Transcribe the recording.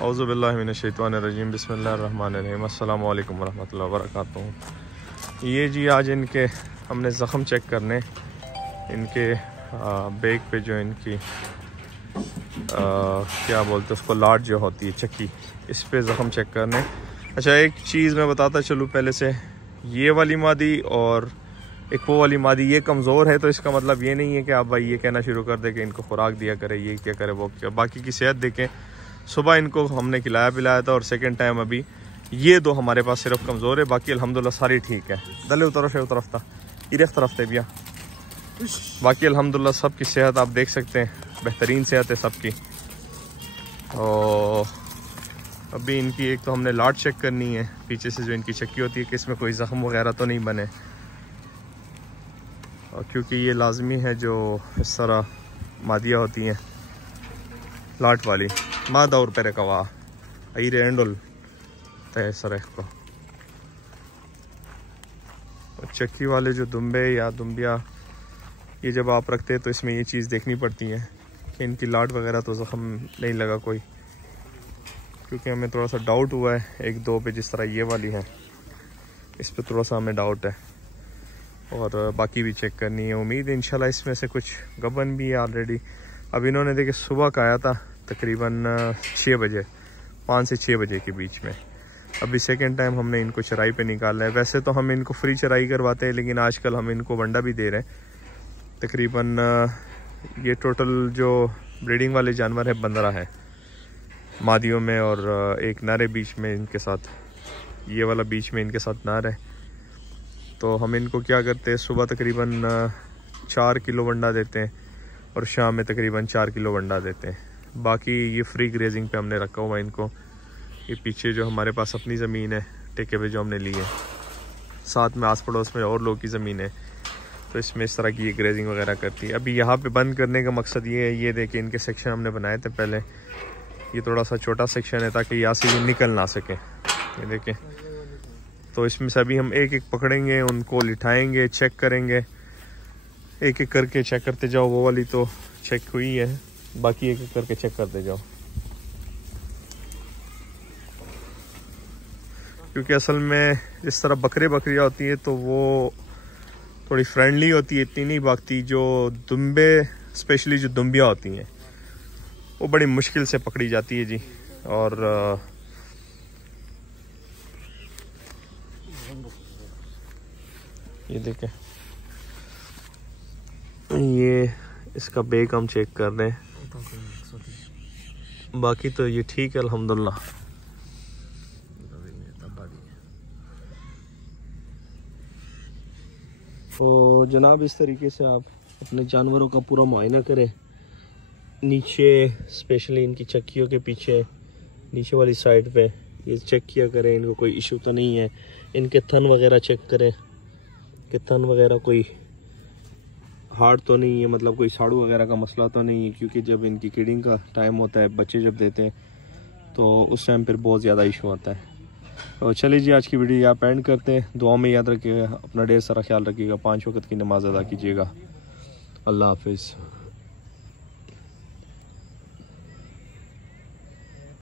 औज़ु बिल्लाहि मिनश्शैतानिर्रजीम बिस्मिल्लाहिर्रहमानिर्रहीम अस्सलामु अलैकुम वरहमतुल्लाहि वबरकातुहू। ये जी आज इनके हमने ज़ख़म चेक करने इनके बैक पे जो इनकी क्या बोलते हैं उसको लाट जो होती है चक्की, इस पे ज़ख़म चेक करने। अच्छा एक चीज़ मैं बताता चलूँ पहले से, ये वाली मादी और एक वो वाली मादी ये कमज़ोर है, तो इसका मतलब ये नहीं है कि आप भाई ये कहना शुरू कर दें कि इनको खुराक दिया करे, ये क्या करे वो क्या। बाकी की सेहत देखें, सुबह इनको हमने खिलाया पिलाया था और सेकंड टाइम अभी ये दो हमारे पास सिर्फ कमज़ोर है, बाकी अल्हम्दुलिल्लाह सारी ठीक है। दले उतरफ है उतरफ था इरेख तरफ थे भैया। बाकी अल्हम्दुलिल्लाह सबकी सेहत आप देख सकते हैं, बेहतरीन सेहत है सबकी। और अभी इनकी एक तो हमने लाट चेक करनी है पीछे से जो इनकी चक्की होती है कि इसमें कोई ज़ख़म वगैरह तो नहीं बने, और क्योंकि ये लाजमी है जो इस तरह मादियाँ होती हैं लाट वाली मादा और पेरे कवा आई रेंडल तय सरेख को। चक्की वाले जो दुम्बे या दुम्बिया ये जब आप रखते हैं तो इसमें ये चीज़ देखनी पड़ती है कि इनकी लाट वगैरह तो ज़ख़म नहीं लगा कोई, क्योंकि हमें थोड़ा सा डाउट हुआ है एक दो पे, जिस तरह ये वाली है इस पे थोड़ा सा हमें डाउट है, और बाकी भी चेक करनी है। उम्मीद है इंशाल्लाह इसमें से कुछ गबन भी है ऑलरेडी। अब इन्होंने देखे सुबह का आया था तकरीबन 6 बजे, 5 से 6 बजे के बीच में। अभी सेकंड टाइम हमने इनको चराई पे निकालना है। वैसे तो हम इनको फ्री चराई करवाते हैं, लेकिन आजकल हम इनको वंडा भी दे रहे हैं। तकरीबन ये टोटल जो ब्रीडिंग वाले जानवर है 15 है मादियों में, और एक नर है बीच में इनके साथ, ये वाला बीच में इनके साथ नर है। तो हम इनको क्या करते हैं, सुबह तकरीबन 4 किलो वंडा देते हैं और शाम में तकरीबन 4 किलो वंडा देते हैं। बाकी ये फ्री ग्रेजिंग पे हमने रखा हुआ है इनको। ये पीछे जो हमारे पास अपनी ज़मीन है ठेके पे जो हमने ली है, साथ में आस पड़ोस में और लोगों की ज़मीन है, तो इसमें इस तरह की ये ग्रेजिंग वगैरह करती है। अभी यहाँ पे बंद करने का मकसद ये है, ये देखिए इनके सेक्शन हमने बनाए थे पहले, ये थोड़ा सा छोटा सेक्शन है ताकि यहाँ से ये निकल ना सके। ये देखें, तो इसमें से अभी हम एक एक पकड़ेंगे, उनको लिटाएंगे, चेक करेंगे, एक एक करके चेक करते जाओ। वो वाली तो चेक हुई है, बाकी एक एक करके चेक करते जाओ, क्योंकि असल में जिस तरह बकरियाँ होती है तो वो थोड़ी फ्रेंडली होती है, इतनी नहीं भागती। जो दुम्बे स्पेशली जो दुम्बिया होती हैं वो बड़ी मुश्किल से पकड़ी जाती है जी। और ये देखें, ये इसका बैक हम चेक कर रहे हैं, बाकी तो ये ठीक है अल्हम्दुलिल्लाह। तो जनाब इस तरीके से आप अपने जानवरों का पूरा मुआयना करें। नीचे स्पेशली इनकी चक्कियों के पीछे नीचे वाली साइड पे ये चेक किया करें, इनको कोई इशू तो नहीं है। इनके थन वगैरह चेक करें कि थन वगैरह कोई हार्ड तो नहीं है, मतलब कोई साड़ू वगैरह का मसला तो नहीं है, क्योंकि जब इनकी किडिंग का टाइम होता है, बच्चे जब देते हैं तो उस टाइम फिर बहुत ज़्यादा इशू आता है। तो चलिए जी आज की वीडियो यहाँ पे एंड करते हैं। दुआ में याद रखिएगा, अपना ढेर सारा ख्याल रखिएगा, 5 वक्त की नमाज अदा कीजिएगा। अल्लाह हाफिज़।